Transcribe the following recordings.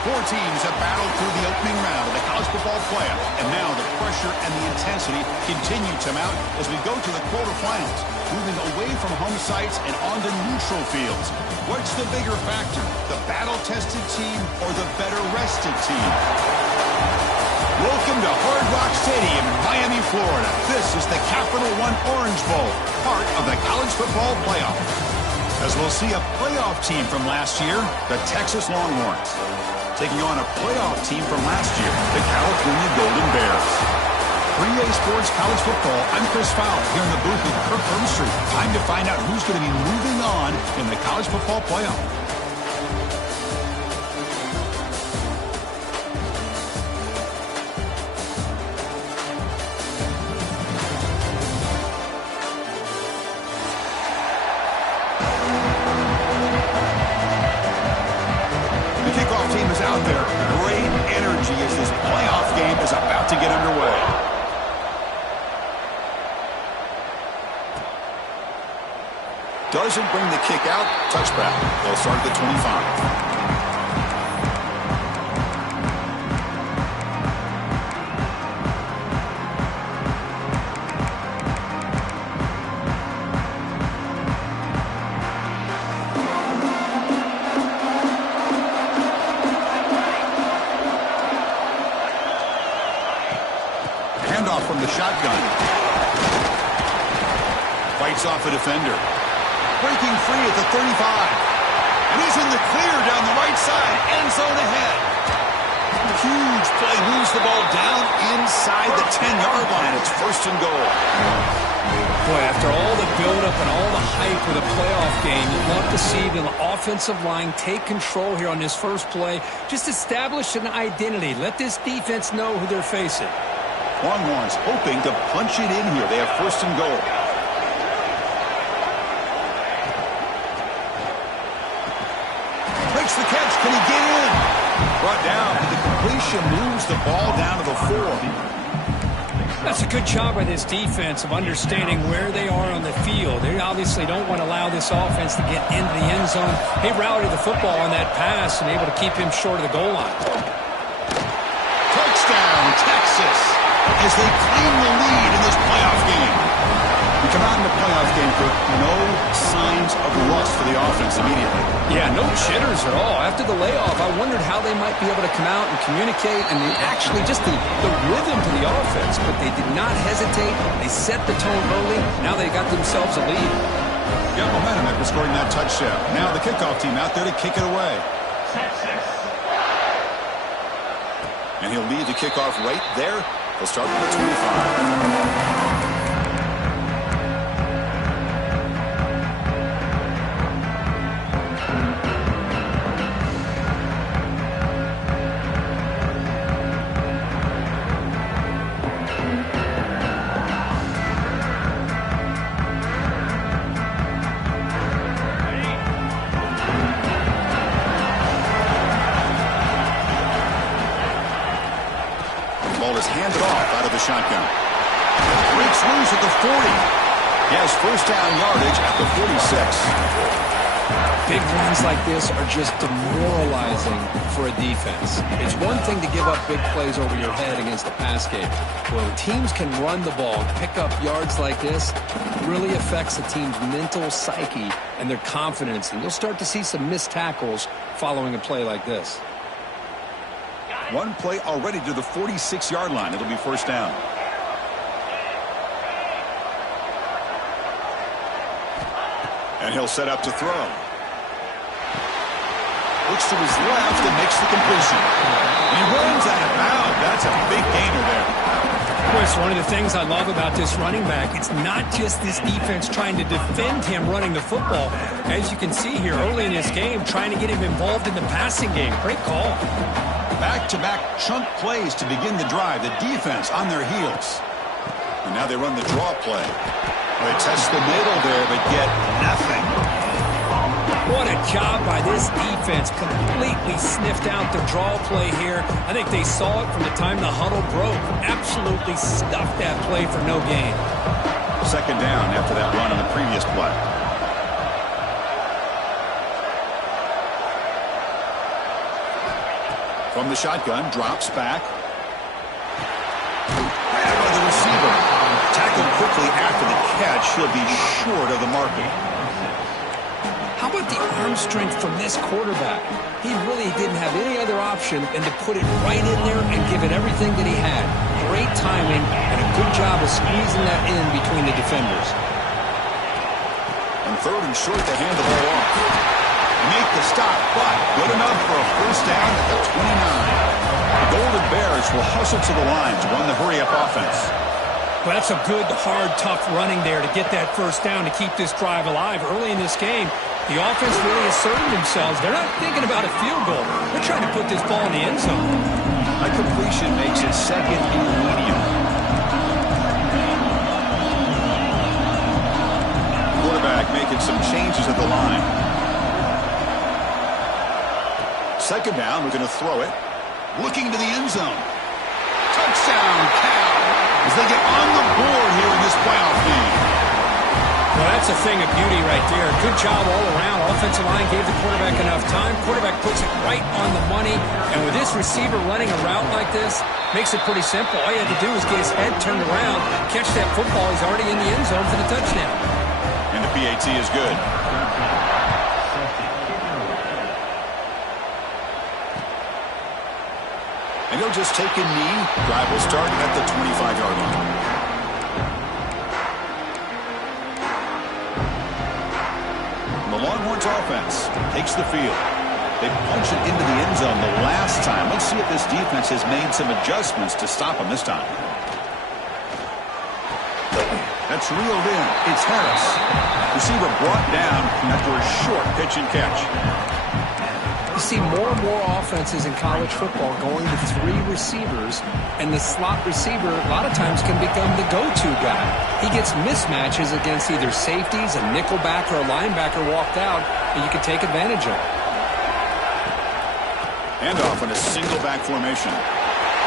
Four teams have battled through the opening round of the college football playoff, and now the pressure and the intensity continue to mount as we go to the quarterfinals, moving away from home sites and onto neutral fields. What's the bigger factor, the battle-tested team or the better-rested team? Welcome to Hard Rock Stadium in Miami, Florida. This is the Capital One Orange Bowl, part of the college football playoff. As we'll see a playoff team from last year, the Texas Longhorns, taking on a playoff team from last year, the California Golden Bears. For EA Sports College Football, I'm Chris Fowler here in the booth with Kirk Hermstreet. Time to find out who's going to be moving on in the college football playoff. Out there, great energy as this playoff game is about to get underway. Doesn't bring the kick out. Touchback. They'll start at the 25. From the shotgun. Fights off a defender. Breaking free at the 35. And he's in the clear down the right side. End zone ahead. Huge play. Moves the ball down inside the 10-yard line. It's first and goal. Boy, after all the build-up and all the hype with a playoff game, you'd love to see the offensive line take control here on this first play. Just establish an identity. Let this defense know who they're facing. Longhorns hoping to punch it in here. They have first and goal. Makes the catch. Can he get in? Brought down. The completion moves the ball down to the 4. That's a good job by this defense of understanding where they are on the field. They obviously don't want to allow this offense to get into the end zone. They routed the football on that pass and able to keep him short of the goal line. Touchdown, Texas, as they claim the lead in this playoff game. We come out in the playoff game with no signs of rust for the offense immediately. Yeah, no jitters at all. After the layoff, I wondered how they might be able to come out and communicate and actually just the rhythm to the offense. But they did not hesitate. They set the tone early. Now they got themselves a lead. Got momentum after scoring that touchdown. Now the kickoff team out there to kick it away. And he'll lead the kickoff right there. He'll start with the 25. Ball is handed off out of the shotgun. Breaks loose at the 40. He has first down yardage at the 46. Big runs like this are just demoralizing for a defense. It's one thing to give up big plays over your head against the pass game. When teams can run the ball and pick up yards like this, it really affects the team's mental psyche and their confidence. And you'll start to see some missed tackles following a play like this. One play already to the 46-yard line. It'll be first down. And he'll set up to throw. Looks to his left and makes the completion. He runs out of bounds. That's a big gainer there. Boy, it's one of the things I love about this running back. It's not just this defense trying to defend him running the football. As you can see here early in this game, trying to get him involved in the passing game. Great call. Back-to-back chunk plays to begin the drive. The defense on their heels. And now they run the draw play. Well, they test the middle there, but get nothing. What a job by this defense. Completely sniffed out the draw play here. I think they saw it from the time the huddle broke. Absolutely stuffed that play for no gain. Second down after that run on the previous play. From the shotgun, drops back. Grabbed by the receiver. Tackled quickly after the catch. He'll be short of the marker. How about the arm strength from this quarterback? He really didn't have any other option than to put it right in there and give it everything that he had. Great timing and a good job of squeezing that in between the defenders. On third and short, they hand the ball off. Make the stop, but good enough for a first down at the 29. The Golden Bears will hustle to the line to run the hurry-up offense. Well, that's a good, hard, tough running there to get that first down to keep this drive alive. Early in this game, the offense really asserted themselves. They're not thinking about a field goal. They're trying to put this ball in the end zone. A completion makes it second and medium. Quarterback making some changes at the line. Second down, we're going to throw it. Looking to the end zone. Touchdown, Cal, as they get on the board here in this playoff game. Well, that's a thing of beauty right there. Good job all around. Offensive line gave the quarterback enough time. Quarterback puts it right on the money. And with this receiver running a route like this, makes it pretty simple. All you have to do is get his head turned around, catch that football. He's already in the end zone for the touchdown. And the PAT is good. And he'll just take a knee. Drive will start at the 25-yard line. The Longhorns offense takes the field. They punch it into the end zone the last time. Let's see if this defense has made some adjustments to stop them this time. That's reeled in. It's Harris. Receiver brought down after a short pitch and catch. You see more and more offenses in college football going to three receivers, and the slot receiver a lot of times can become the go-to guy. He gets mismatches against either safeties, a nickelback, or a linebacker walked out, and you can take advantage of it. Handoff in a single back formation.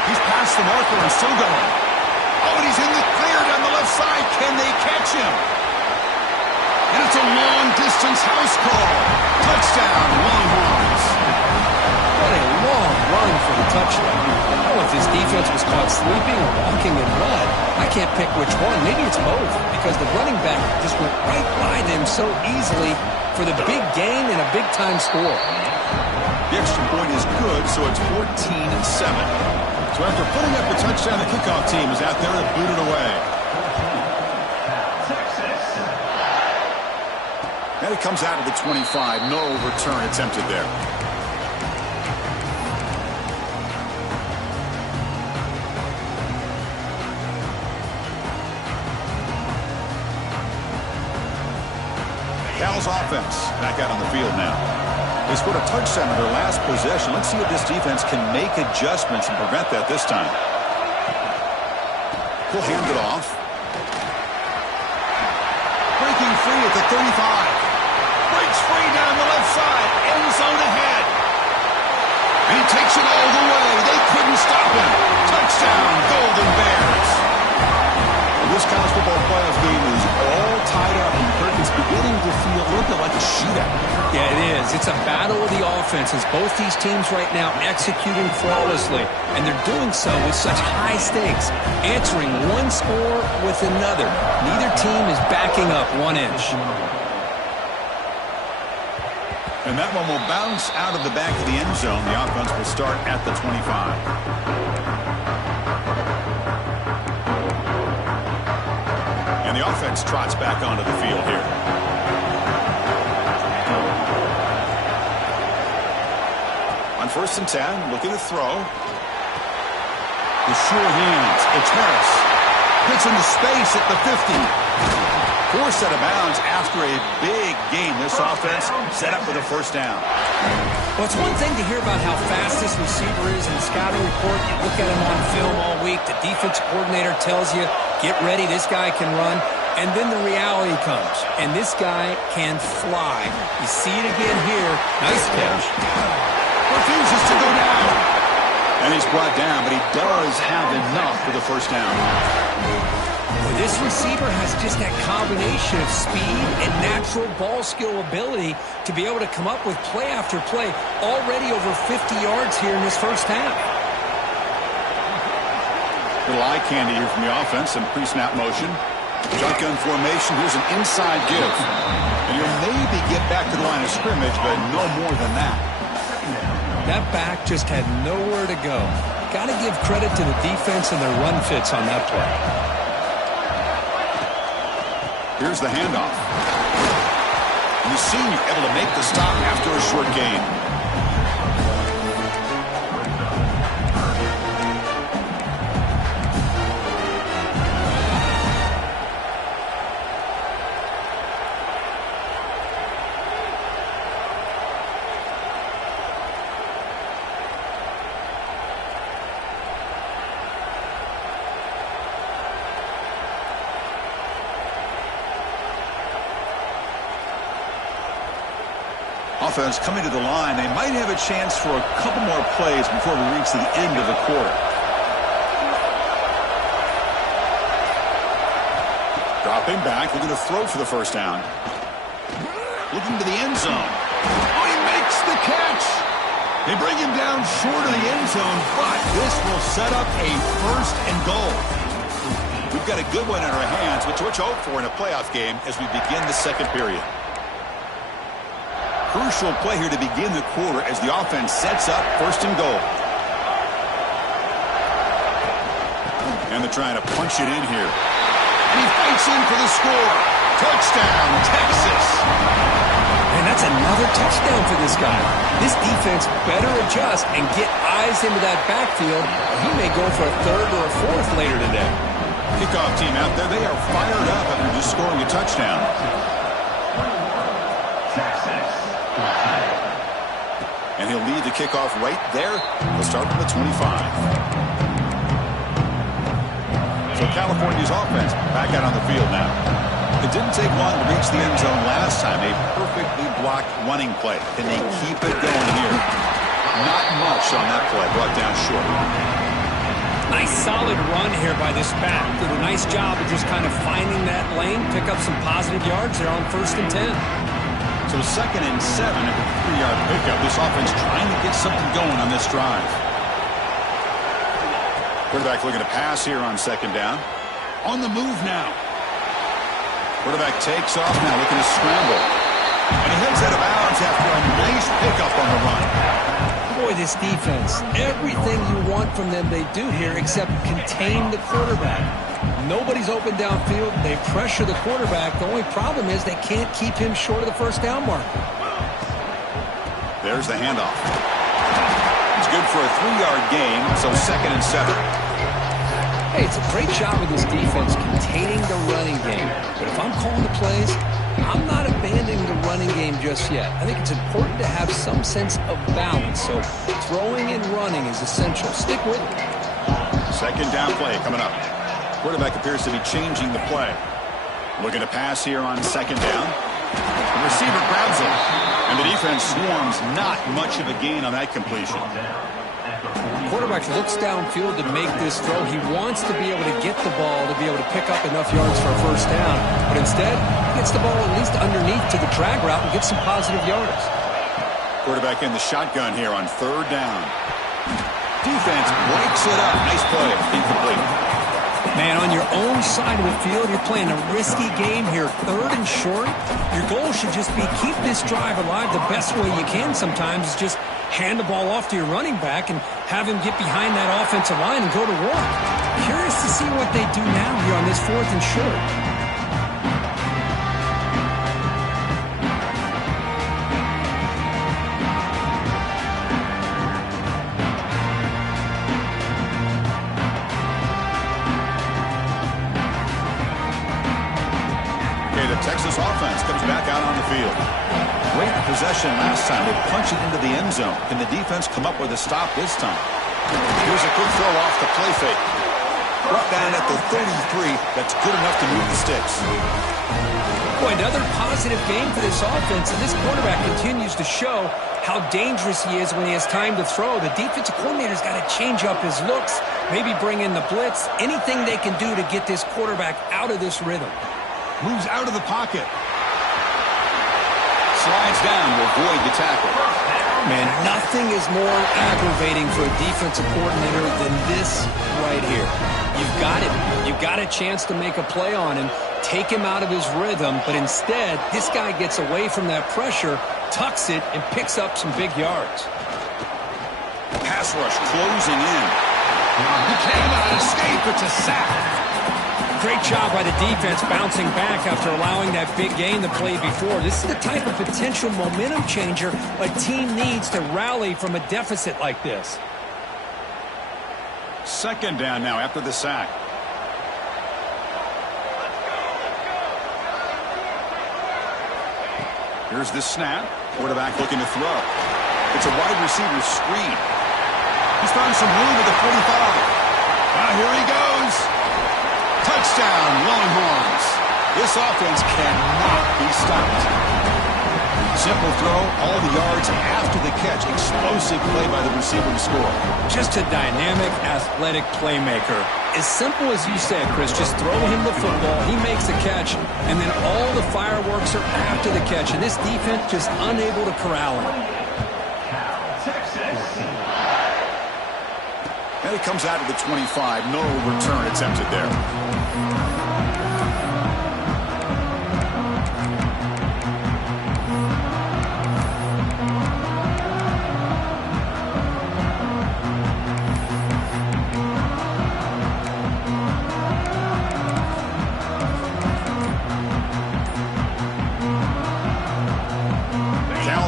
He's past the marker and still going. Oh, and he's in the clear down the left side. Can they catch him? And it's a long-distance house call. Touchdown, Longhorns. What a long run for the touchdown. I don't know if this defense was caught sleeping or walking in mud. I can't pick which one. Maybe it's both, because the running back just went right by them so easily for the big gain and a big-time score. The extra point is good, so it's 14-7. So after putting up the touchdown, the kickoff team is out there to boot it away. And it comes out of the 25. No return attempted there. Cal's offense back out on the field now. They scored a touchdown in their last possession. Let's see if this defense can make adjustments and prevent that this time. He'll hand it off. Breaking free at the 35. Breaks free down the left side. End zone ahead. And he takes it all the way. They couldn't stop him. Touchdown, Golden Bears. This college football playoff game is all tied up, and Kirk is beginning to feel a little bit like a shootout. Yeah, it is. It's a battle of the offenses. Both these teams right now executing flawlessly, and they're doing so with such high stakes, answering one score with another. Neither team is backing up 1 inch. And that one will bounce out of the back of the end zone. The offense will start at the 25. And the offense trots back onto the field here. On 1st and 10, looking to throw. The sure hands. It's Harris. Gets into space at the 50. Forced out of bounds after a big game. This offense set up for the first down. Well, it's one thing to hear about how fast this receiver is in the scouting report. You look at him on film all week. The defense coordinator tells you, get ready, this guy can run. And then the reality comes, and this guy can fly. You see it again here. Nice catch. Refuses to go down. And he's brought down, but he does have enough for the first down. Well, this receiver has just that combination of speed and natural ball skill ability to be able to come up with play after play, already over 50 yards here in this first half. Little eye candy here from the offense and pre-snap motion. Shotgun formation. Here's an inside give. And you'll maybe get back to the line of scrimmage, but no more than that. That back just had nowhere to go. Got to give credit to the defense and their run fits on that play. Here's the handoff. And the senior able to make the stop after a short gain. Offense coming to the line. They might have a chance for a couple more plays before we reach the end of the quarter. Dropping back, looking to throw for the first down. Looking to the end zone. Oh, he makes the catch. They bring him down short of the end zone, but this will set up a first and goal. We've got a good one in our hands, which we'll hope for in a playoff game as we begin the second period. Crucial play here to begin the quarter as the offense sets up first and goal. And they're trying to punch it in here. And he fights in for the score. Touchdown, Texas. And that's another touchdown for this guy. This defense better adjust and get eyes into that backfield. He may go for a third or a fourth later today. Kickoff team out there, they are fired up after just scoring a touchdown. And he'll lead the kickoff right there. He'll start from the 25. So California's offense back out on the field now. It didn't take long to reach the end zone last time. A perfectly blocked running play. Can they keep it going here? Not much on that play. Brought down short. Nice solid run here by this back. Did a nice job of just kind of finding that lane, pick up some positive yards there on 1st and 10. So 2nd and 7 at the 3-yard pickup. This offense trying to get something going on this drive. Quarterback looking to pass here on 2nd down. On the move now. Quarterback takes off now, looking to scramble. And he heads out of bounds after a nice pickup on the run. Boy, this defense, everything you want from them they do here except contain the quarterback. Nobody's open downfield. They pressure the quarterback. The only problem is they can't keep him short of the first down mark. There's the handoff. It's good for a 3-yard gain, so 2nd and 7. Hey, it's a great job of this defense containing the running game. But if I'm calling the plays, I'm not abandoning the running game just yet. I think it's important to have some sense of balance. So throwing and running is essential. Stick with it. 2nd down play coming up. Quarterback appears to be changing the play. Looking to pass here on 2nd down. The receiver grabs him. And the defense swarms. Not much of a gain on that completion. Quarterback looks downfield to make this throw. He wants to be able to get the ball to be able to pick up enough yards for a first down. But instead, he gets the ball at least underneath to the drag route and gets some positive yards. Quarterback in the shotgun here on 3rd down. Defense breaks it up. Nice play. Incomplete. Man, on your own side of the field, you're playing a risky game here. 3rd and short. Your goal should just be keep this drive alive the best way you can sometimes is just hand the ball off to your running back and have him get behind that offensive line and go to work. Curious to see what they do now here on this 4th and short. Texas offense comes back out on the field. Great possession last time. They punch it into the end zone. Can the defense come up with a stop this time? Here's a quick throw off the play fake. Brought down at the 33. That's good enough to move the sticks. Boy, another positive game for this offense, and this quarterback continues to show how dangerous he is when he has time to throw. The defensive coordinator's got to change up his looks maybe bring in the blitz, anything they can do to get this quarterback out of this rhythm. Moves out of the pocket. Slides down to avoid the tackle. Man, nothing is more aggravating for a defensive coordinator than this right here. You've got it. You've got a chance to make a play on him, take him out of his rhythm, but instead, this guy gets away from that pressure, tucks it, and picks up some big yards. Pass rush closing in. He cannot escape. It's a sack. Great job by the defense bouncing back after allowing that big gain the play before. This is the type of potential momentum changer a team needs to rally from a deficit like this. Second down now after the sack. Here's the snap. Quarterback looking to throw. It's a wide receiver screen. He's found some room at the 45. Now here he goes. Touchdown, Longhorns. This offense cannot be stopped. Simple throw, all the yards after the catch. Explosive play by the receiver to score. Just a dynamic, athletic playmaker. As simple as you said, Chris, just throw him the football, he makes the catch, and then all the fireworks are after the catch, and this defense just unable to corral him. And it comes out of the 25. No return attempted there.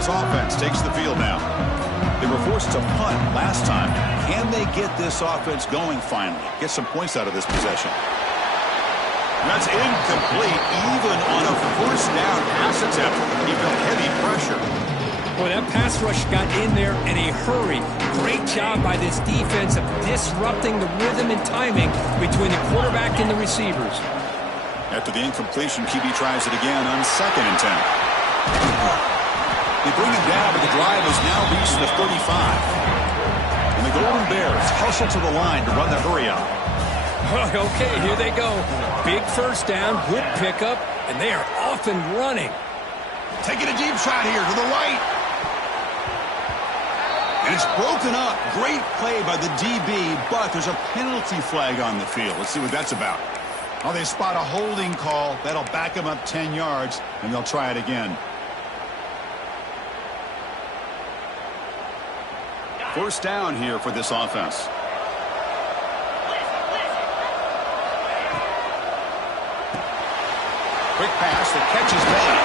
Offense takes the field now. They were forced to punt last time. Can they get this offense going finally? Get some points out of this possession. That's incomplete, even on a first down pass attempt. He felt heavy pressure. Boy, that pass rush got in there in a hurry. Great job by this defense of disrupting the rhythm and timing between the quarterback and the receivers. After the incompletion, QB tries it again on 2nd and 10. They bring him down, but the drive has now reached the 35. And the Golden Bears hustle to the line to run the hurry up. Okay, here they go. Big first down, good pickup, and they are off and running. Taking a deep shot here to the right. And it's broken up. Great play by the DB, but there's a penalty flag on the field. Let's see what that's about. Oh, they spot a holding call. That'll back them up 10 yards, and they'll try it again. First down here for this offense. Quick pass, the catch is made.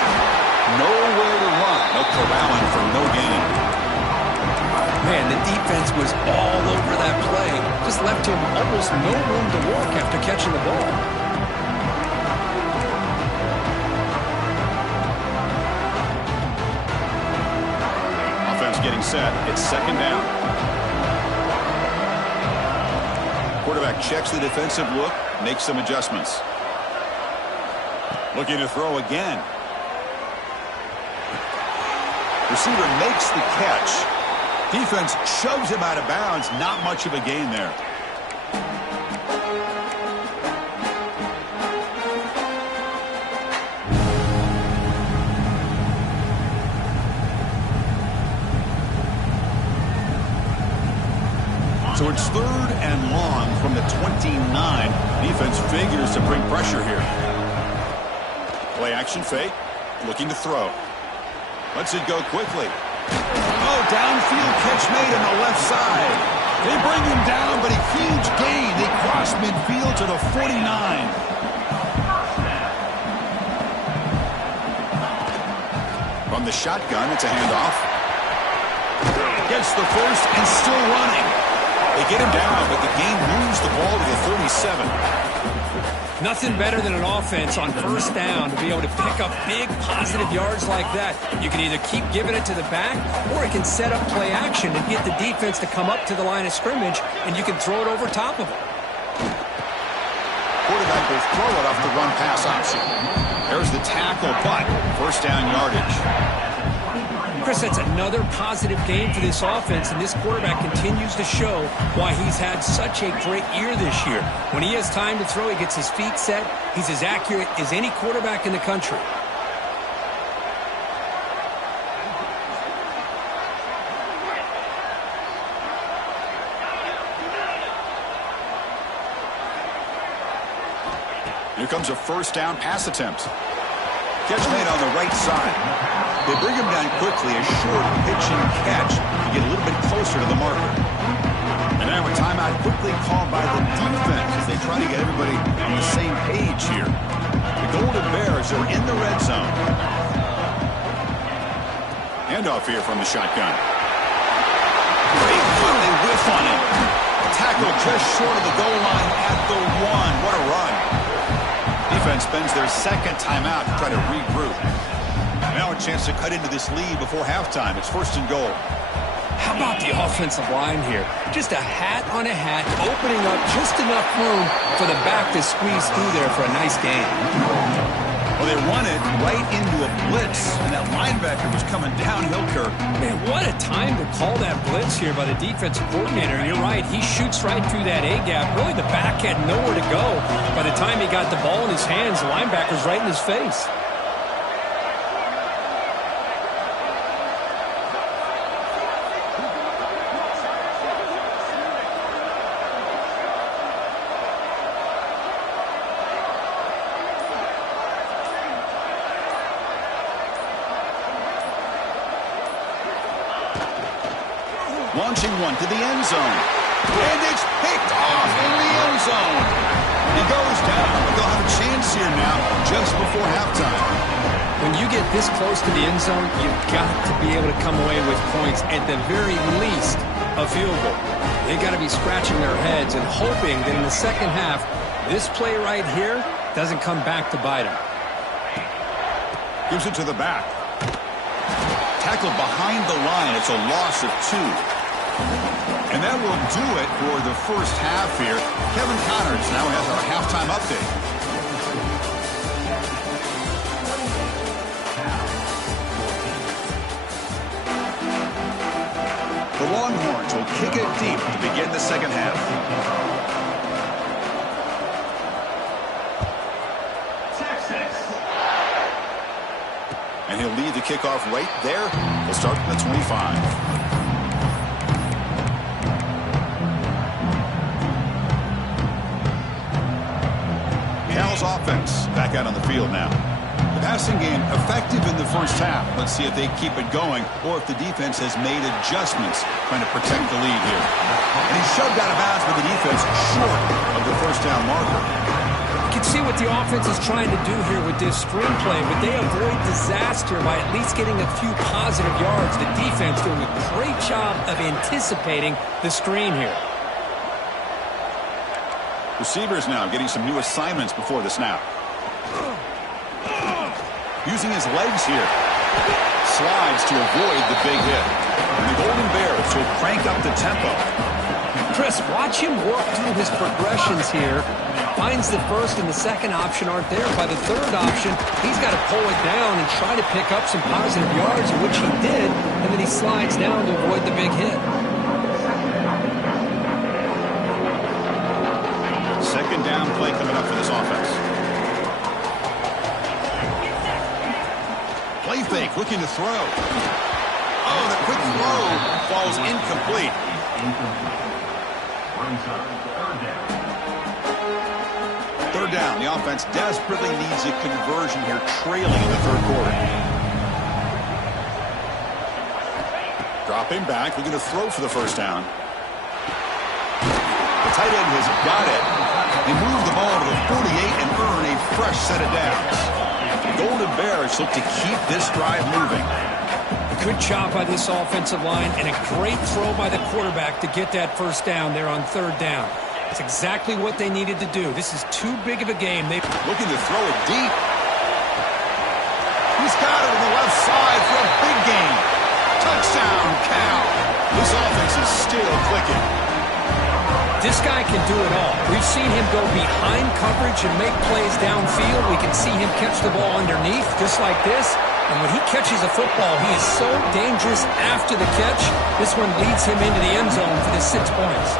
Nowhere to run. No corralling for no gain. Man, the defense was all over that play. Just left him almost no room to work after catching the ball. Getting set. It's 2nd down. Quarterback checks the defensive look, makes some adjustments. Looking to throw again. Receiver makes the catch. Defense shoves him out of bounds. Not much of a gain there. So it's 3rd and long from the 29. Defense figures to bring pressure here. Play action fake. Looking to throw. Lets it go quickly. Oh, downfield catch made on the left side. They bring him down, but a huge gain. They cross midfield to the 49. From the shotgun, it's a handoff. Gets the first and still running. They get him down, but the game moves the ball to the 37. Nothing better than an offense on first down to be able to pick up big positive yards like that. You can either keep giving it to the back, or it can set up play action and get the defense to come up to the line of scrimmage, and you can throw it over top of them. Quarterback will throw it off the run-pass option. There's the tackle, but first down yardage. Chris, that's another positive game for this offense, and this quarterback continues to show why he's had such a great year this year. When he has time to throw, he gets his feet set. He's as accurate as any quarterback in the country. Here comes a first down pass attempt. Catch made on the right side. They bring him down quickly, a short pitch and catch to get a little bit closer to the marker. And now a timeout quickly called by the defense as they try to get everybody on the same page here. The Golden Bears are in the red zone. Handoff here from the shotgun. Great cut, they whiff on him. Tackle just short of the goal line at the 1. What a run. Defense spends their second timeout to try to regroup. Now a chance to cut into this lead before halftime. It's first and goal. How about the offensive line here? Just a hat on a hat, opening up just enough room for the back to squeeze through there for a nice gain. Well, they run it right into a blitz, and that linebacker was coming downhill, Kirk. Man, what a time to call that blitz here by the defensive coordinator. And you're right, he shoots right through that A-gap. Really, the back had nowhere to go. By the time he got the ball in his hands, the linebacker's right in his face. Launching one to the end zone. And it's picked off in the end zone. He goes down, but they'll have a chance here now just before halftime. When you get this close to the end zone, you've got to be able to come away with points, at the very least, a field goal. They've got to be scratching their heads and hoping that in the second half, this play right here doesn't come back to bite them. Gives it to the back. Tackled behind the line. It's a loss of 2. And that will do it for the first half here. Kevin Connors now has our halftime update. The Longhorns will kick it deep to begin the second half. And he'll lead the kickoff right there. We'll start from the 25. Cal's offense back out on the field now. The passing game effective in the first half. Let's see if they keep it going or if the defense has made adjustments trying to protect the lead here. And he's shoved out of bounds by the defense short of the first down marker. You can see what the offense is trying to do here with this screenplay, but they avoid disaster by at least getting a few positive yards. The defense doing a great job of anticipating the screen here. Receivers now getting some new assignments before the snap. Using his legs here. Slides to avoid the big hit. And the Golden Bears will crank up the tempo. Chris, watch him work through his progressions here. Finds the first and the second option aren't there. By the third option, he's got to pull it down and try to pick up some positive yards, which he did, and then he slides down to avoid the big hit. Second down play coming up for this offense. Play fake, looking to throw. Oh, the quick throw falls incomplete. Third down. The offense desperately needs a conversion here, trailing in the third quarter. Dropping back, looking to throw for the first down. The tight end has got it. They move the ball to the 48 and earn a fresh set of downs. The Golden Bears look to keep this drive moving. Good job by this offensive line and a great throw by the quarterback to get that first down there on third down. It's exactly what they needed to do. This is too big of a game. They looking to throw it deep. He's got it on the left side for a big gain. Touchdown, Cal. This offense is still clicking. This guy can do it all. We've seen him go behind coverage and make plays downfield. We can see him catch the ball underneath, just like this. And when he catches a football, he is so dangerous after the catch. This one leads him into the end zone for the 6 points.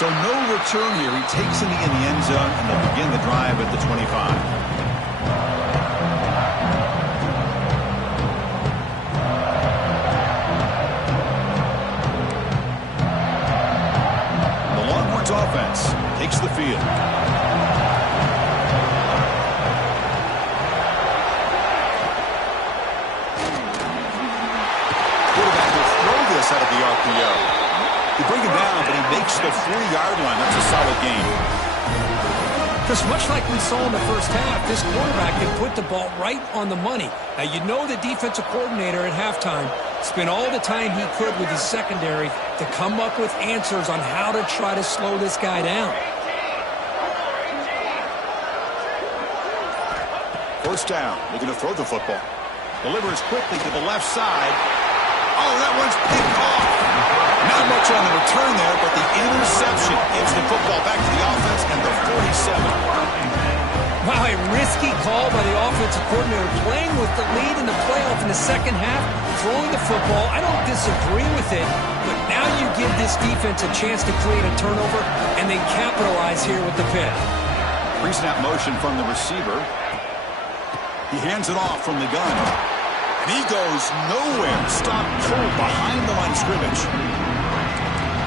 So no return here. He takes it in the end zone, and they'll begin the drive at the 25. Offense takes the field. Quarterback will throw this out of the RPO. They bring him down, but he makes the 3-yard line. That's a solid game. Because much like we saw in the first half, this quarterback can put the ball right on the money. Now, you know the defensive coordinator at halftime spent all the time he could with his secondary to come up with answers on how to try to slow this guy down. First down, looking to throw the football. Delivers quickly to the left side. Oh, that one's picked off. Not much on the return there, but the interception gives the football back to the offense and the 47. Wow, a risky call by the offensive coordinator, playing with the lead in the playoff in the second half, throwing the football. I don't disagree with it, but now you give this defense a chance to create a turnover, and they capitalize here with the pick. Pre-snap motion from the receiver. He hands it off from the gun. And he goes nowhere. Stopped cold behind the line of scrimmage.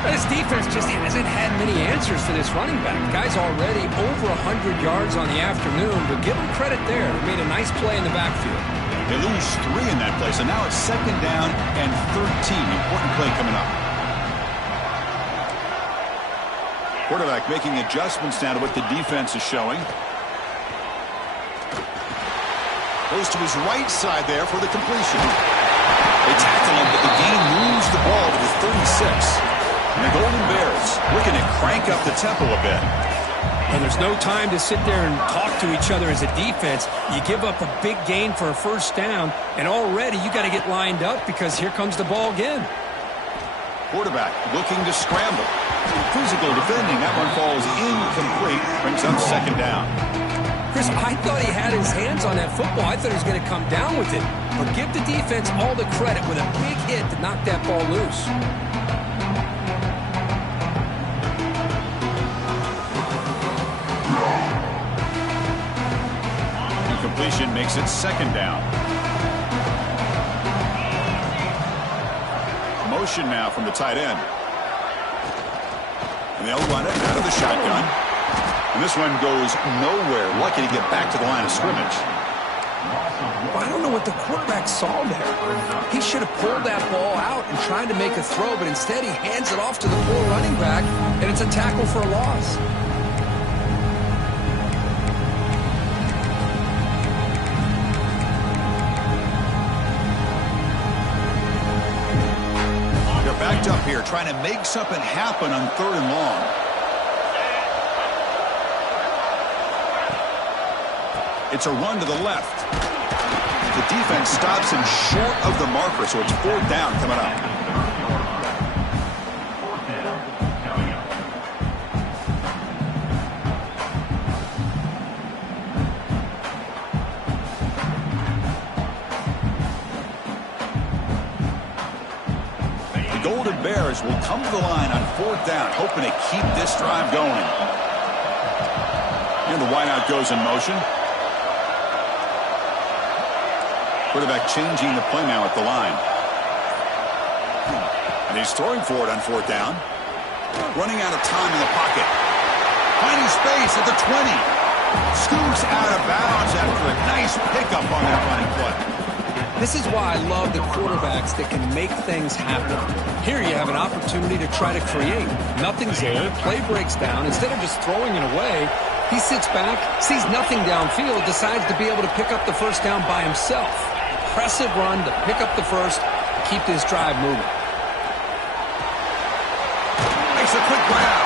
This defense just hasn't had many answers for this running back. The guy's already over 100 yards on the afternoon, but give him credit there. He made a nice play in the backfield. They lose 3 in that play, so now it's second down and 13. Important play coming up. Quarterback making adjustments now to what the defense is showing. Goes to his right side there for the completion. They tackle him, but the gain moves the ball to the 36. And the Golden Bears looking to crank up the tempo a bit. And there's no time to sit there and talk to each other as a defense. You give up a big gain for a first down, and already you got to get lined up because here comes the ball again. Quarterback looking to scramble. Physical defending. That one falls incomplete. Brings up second down. Chris, I thought he had his hands on that football. I thought he was going to come down with it. But give the defense all the credit with a big hit to knock that ball loose. Incompletion makes it second down. Motion now from the tight end. And they'll run it out of the shotgun. And this one goes nowhere. Lucky to get back to the line of scrimmage. Well, I don't know what the quarterback saw there. He should have pulled that ball out and tried to make a throw, but instead he hands it off to the poor running back, and it's a tackle for a loss. They're backed up here, trying to make something happen on 3rd and long. It's a run to the left. The defense stops him short of the marker, so it's 4th down coming up. The Golden Bears will come to the line on 4th down, hoping to keep this drive going. And the wideout goes in motion. Quarterback changing the play now at the line. And he's throwing for it on 4th down. Running out of time in the pocket. Finding space at the 20. Scoops out of bounds after a nice pickup on that running play. This is why I love the quarterbacks that can make things happen. Here you have an opportunity to try to create. Nothing's there. Play breaks down. Instead of just throwing it away, he sits back, sees nothing downfield, decides to be able to pick up the first down by himself. Impressive run to pick up the first, keep this drive moving. Makes a quick grab.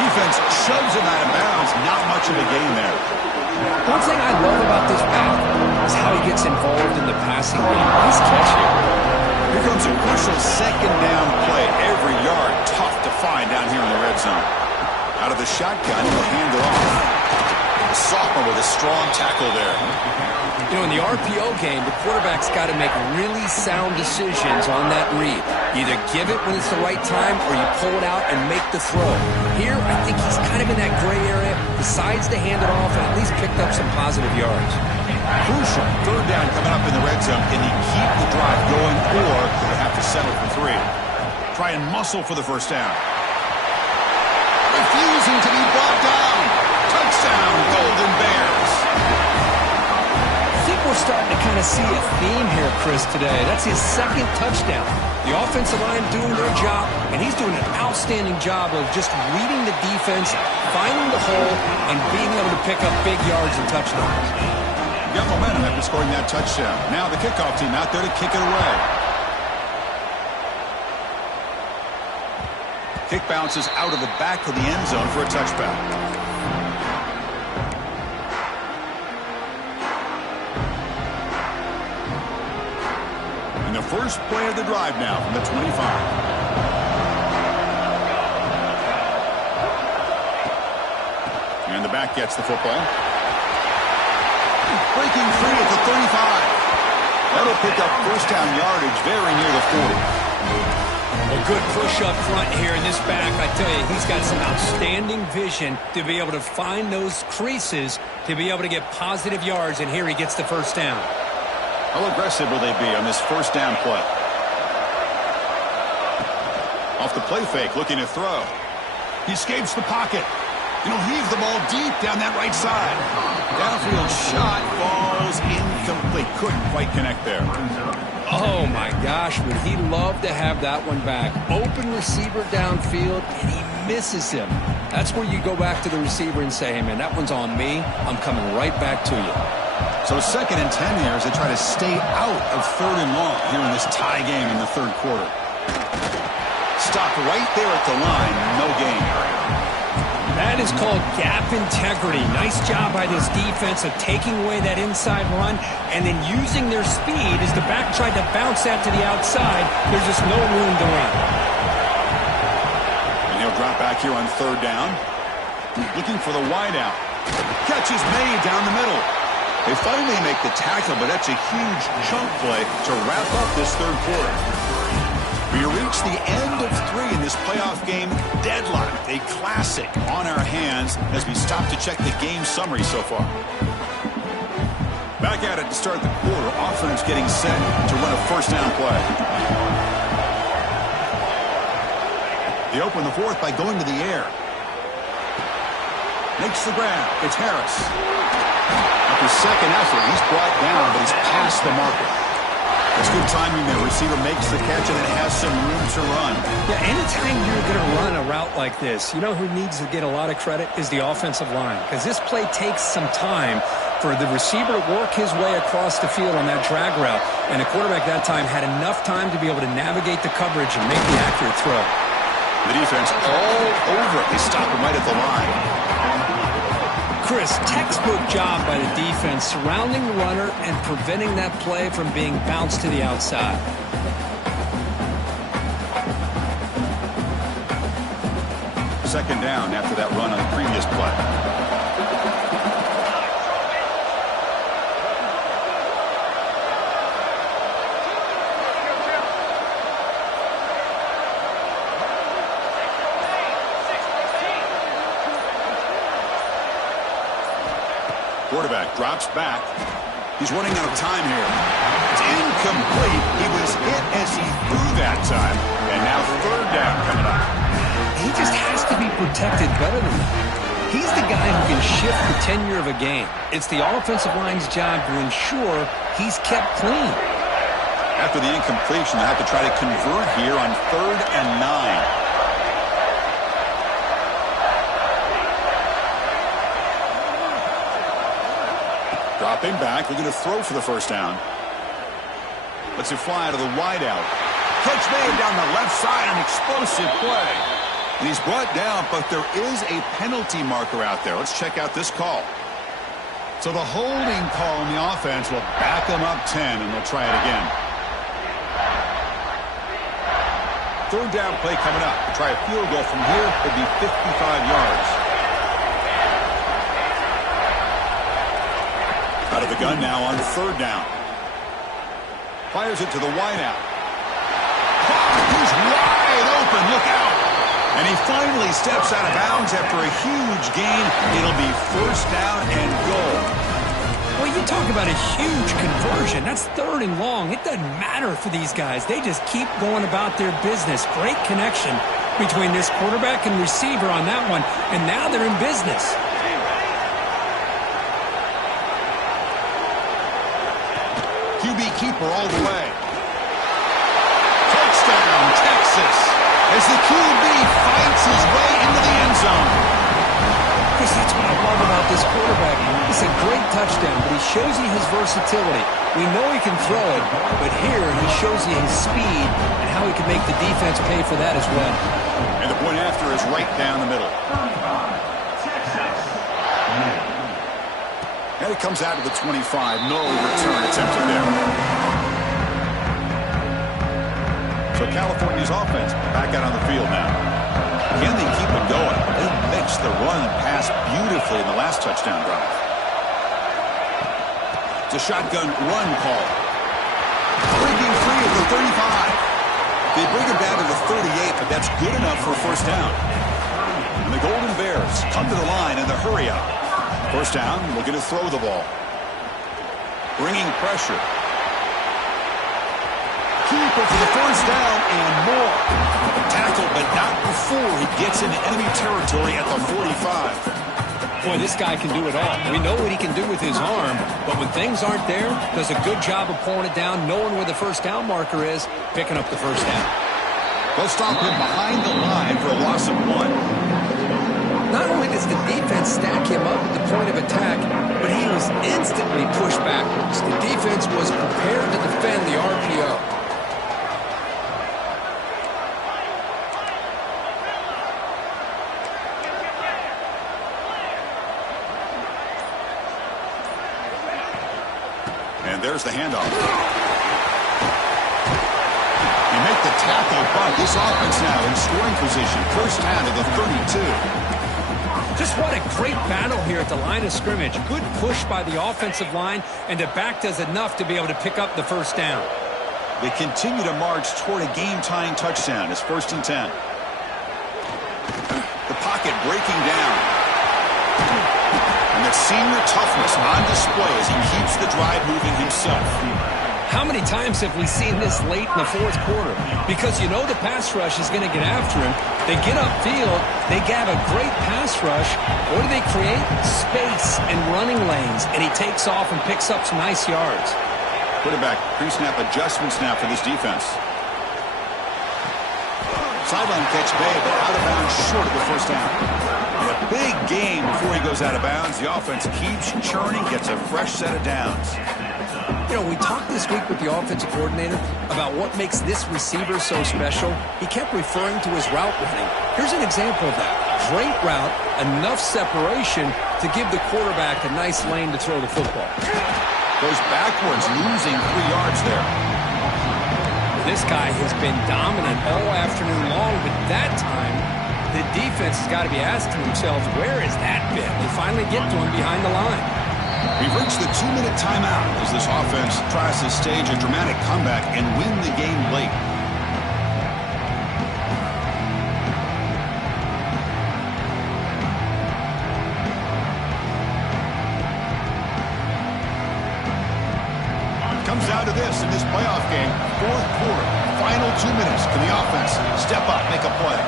Defense shoves him out of bounds. Not much of a gain there. One thing I love about this back is how he gets involved in the passing game. Nice catch here. Here comes a crucial second down play. Every yard tough to find down here in the red zone. Out of the shotgun, he'll hand it off. The sophomore with a strong tackle there. You know, in the RPO game, the quarterback's got to make really sound decisions on that read. You either give it when it's the right time or you pull it out and make the throw. Here, I think he's kind of in that gray area, decides to hand it off and at least picked up some positive yards. Crucial. Third down coming up in the red zone. Can he keep the drive going, or do they have to settle for 3? Try and muscle for the first down. Refusing to be brought down. Touchdown, Golden Bears. I think we're starting to kind of see a theme here, Chris, today. That's his second touchdown. The offensive line doing their job, and he's doing an outstanding job of just reading the defense, finding the hole, and being able to pick up big yards and touchdowns. Got momentum after scoring that touchdown. Now the kickoff team out there to kick it away. Kick bounces out of the back of the end zone for a touchback. And the first play of the drive now from the 25. And the back gets the football. Breaking free at the 35. That'll pick up first down yardage very near the 40. A good push up front here in this back. I tell you, he's got some outstanding vision to be able to find those creases to be able to get positive yards, and here he gets the first down. How aggressive will they be on this first down play? Off the play fake, looking to throw. He escapes the pocket. And he'll heave the ball deep down that right side. Downfield shot falls incomplete. Couldn't quite connect there. Oh, my gosh, would he love to have that one back. Open receiver downfield, and he misses him. That's where you go back to the receiver and say, hey, man, that one's on me. I'm coming right back to you. So 2nd and 10 here as they try to stay out of 3rd and long here in this tie game in the 3rd quarter. Stop right there at the line. No gain. That is called gap integrity. Nice job by this defense of taking away that inside run and then using their speed as the back tried to bounce that to the outside. There's just no room to run. And he'll drop back here on 3rd down. Looking for the wideout. Catch is made down the middle. They finally make the tackle, but that's a huge chunk play to wrap up this 3rd quarter. We reach the end of 3 in this playoff game. Deadlocked, a classic on our hands as we stop to check the game summary so far. Back at it to start the quarter. Offense getting set to run a first down play. They open the 4th by going to the air. Makes the grab. It's Harris. After second effort, he's brought down, but he's past the marker. It's good timing there. Receiver makes the catch and it has some room to run. Yeah, anytime you're going to run a route like this, you know who needs to get a lot of credit is the offensive line. Because this play takes some time for the receiver to work his way across the field on that drag route. And the quarterback that time had enough time to be able to navigate the coverage and make the accurate throw. The defense all over it. They stop him right at the line. Chris, textbook job by the defense surrounding the runner and preventing that play from being bounced to the outside. Second down after that run on the previous play. Quarterback drops back. He's running out of time here. It's incomplete. He was hit as he threw that time. And now 3rd down coming up. He just has to be protected better than that. He's the guy who can shift the tenure of a game. It's the offensive line's job to ensure he's kept clean. After the incompletion, they have to try to convert here on 3rd and 9. Dropping back, looking to throw for the first down. Lets it fly out of the wideout. Catch made down the left side, an explosive play. And he's brought down, but there is a penalty marker out there. Let's check out this call. So the holding call on the offense will back them up 10, and they'll try it again. third down play coming up. Try a field goal from here. It'd be 55 yards. Out of the gun now on third down. Fires it to the wideout. He's wide open. Look out. And he finally steps out of bounds after a huge gain. It'll be first down and goal. Well, you talk about a huge conversion. That's third and long. It doesn't matter for these guys. They just keep going about their business. Great connection between this quarterback and receiver on that one. And now they're in business. QB keeper all the way. Touchdown, Texas. As the QB fights his way into the end zone. Chris, that's what I love about this quarterback. It's a great touchdown, but he shows you his versatility. We know he can throw it, but here he shows you his speed and how he can make the defense pay for that as well. And the point after is right down the middle. And it comes out to the 25. No return attempted there. So California's offense back out on the field now. Can they keep it going? They mixed the run and pass beautifully in the last touchdown drive. It's a shotgun run call. Breaking free at the 35. They bring him down to the 38, but that's good enough for a first down. And the Golden Bears come to the line in the hurry up. First down, looking to throw the ball. Bringing pressure. Keeper for the first down and more. Tackle, but not before he gets into enemy territory at the 45. Boy, this guy can do it all. We know what he can do with his arm, but when things aren't there, does a good job of pulling it down, knowing where the first down marker is, picking up the first down. They'll stop him behind the line for a loss of 1. Not only does the defense stack him up at the point of attack, but he was instantly pushed backwards. The defense was prepared to defend the RPO. And there's the handoff. You make the tackle, but this offense now in scoring position. First down to the 32. Just what a great battle here at the line of scrimmage. Good push by the offensive line, and the back does enough to be able to pick up the first down. They continue to march toward a game-tying touchdown. It's first and 10. The pocket breaking down. And that senior toughness on display as he keeps the drive moving himself. How many times have we seen this late in the fourth quarter? Because you know the pass rush is going to get after him. They get upfield, they have a great pass rush. What do they create? Space and running lanes. And he takes off and picks up some nice yards. Quarterback pre-snap adjustments now for this defense. Sideline catch made, but out of bounds short of the first down. And a big game before he goes out of bounds. The offense keeps churning, gets a fresh set of downs. You know, we talked this week with the offensive coordinator about what makes this receiver so special. He kept referring to his route running. Here's an example of that. Great route, enough separation to give the quarterback a nice lane to throw the football. Goes backwards, losing 3 yards there. This guy has been dominant all afternoon long, but that time, the defense has got to be asking themselves, where has that been? They finally get to him behind the line. We've reached the 2-minute timeout as this offense tries to stage a dramatic comeback and win the game late. Comes down to this in this playoff game. Fourth quarter, final 2 minutes. Can the offense step up, make a play?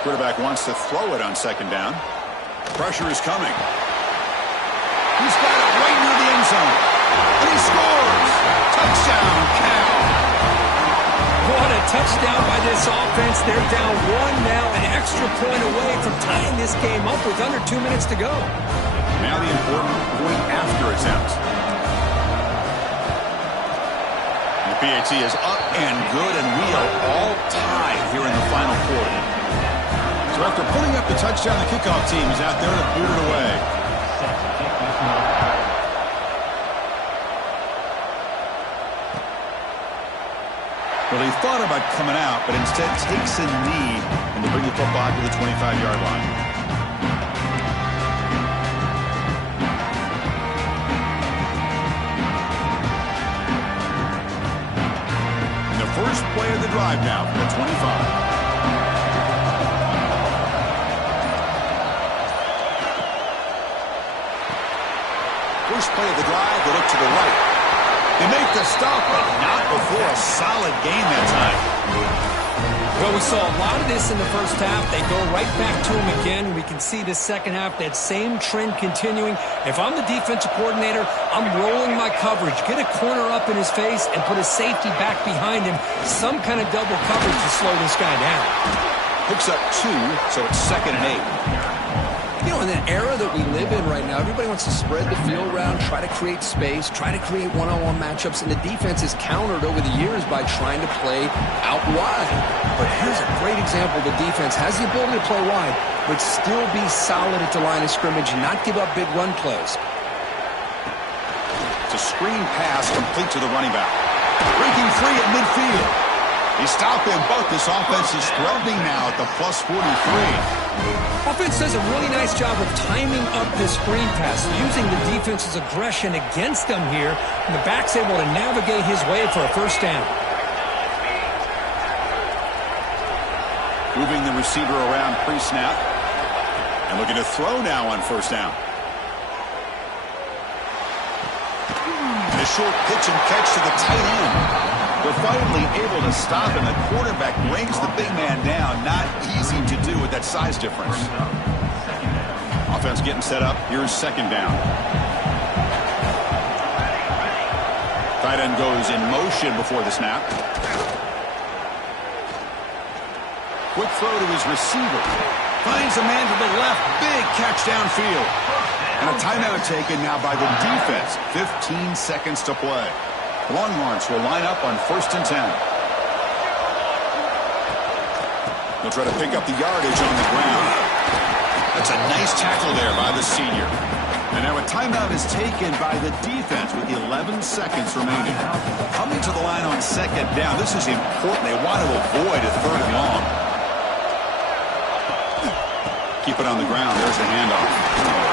Quarterback wants to throw it on second down. Pressure is coming. He's got it right near the end zone. And he scores! Touchdown, Cal! What a touchdown by this offense. They're down 1 now, an extra point away from tying this game up with under 2 minutes to go. Now the important point after attempt. The PAT is up and good, and we are all tied here in the final quarter. So after putting up the touchdown, the kickoff team is out there to boot it away. Well, he thought about coming out, but instead takes a knee and to bring the football to the 25-yard line. And the first play of the drive now from the 25. First play of the drive, they look to the right. They make the stop, but not before a solid gain that time. Well, we saw a lot of this in the first half. They go right back to him again. We can see the second half, that same trend continuing. If I'm the defensive coordinator, I'm rolling my coverage. Get a corner up in his face and put a safety back behind him. Some kind of double coverage to slow this guy down. Picks up 2, so it's 2nd and 8. You know, in an era that we live in right now, everybody wants to spread the field around, try to create space, try to create one-on-one matchups, and the defense is countered over the years by trying to play out wide. But here's a great example. The defense has the ability to play wide, but still be solid at the line of scrimmage and not give up big run plays. It's a screen pass complete to the running back. Breaking free at midfield. He stopped him, but this offense is threatening now at the plus 43. Offense does a really nice job of timing up this screen pass, using the defense's aggression against them here, and the back's able to navigate his way for a first down. Moving the receiver around pre-snap, and looking to throw now on first down. And a short pitch and catch to the tight end. They're finally able to stop him. The quarterback brings the big man down. Not easy to do with that size difference. Offense getting set up. Here's 2nd down. Tight end goes in motion before the snap. Quick throw to his receiver. Finds a man to the left. Big catch downfield. And a timeout taken now by the defense. 15 seconds to play. Longhorns will line up on 1st and 10. They'll try to pick up the yardage on the ground. That's a nice tackle there by the senior. And now a timeout is taken by the defense with 11 seconds remaining. Coming to the line on 2nd down. This is important. They want to avoid a 3rd and long. Keep it on the ground. There's the handoff.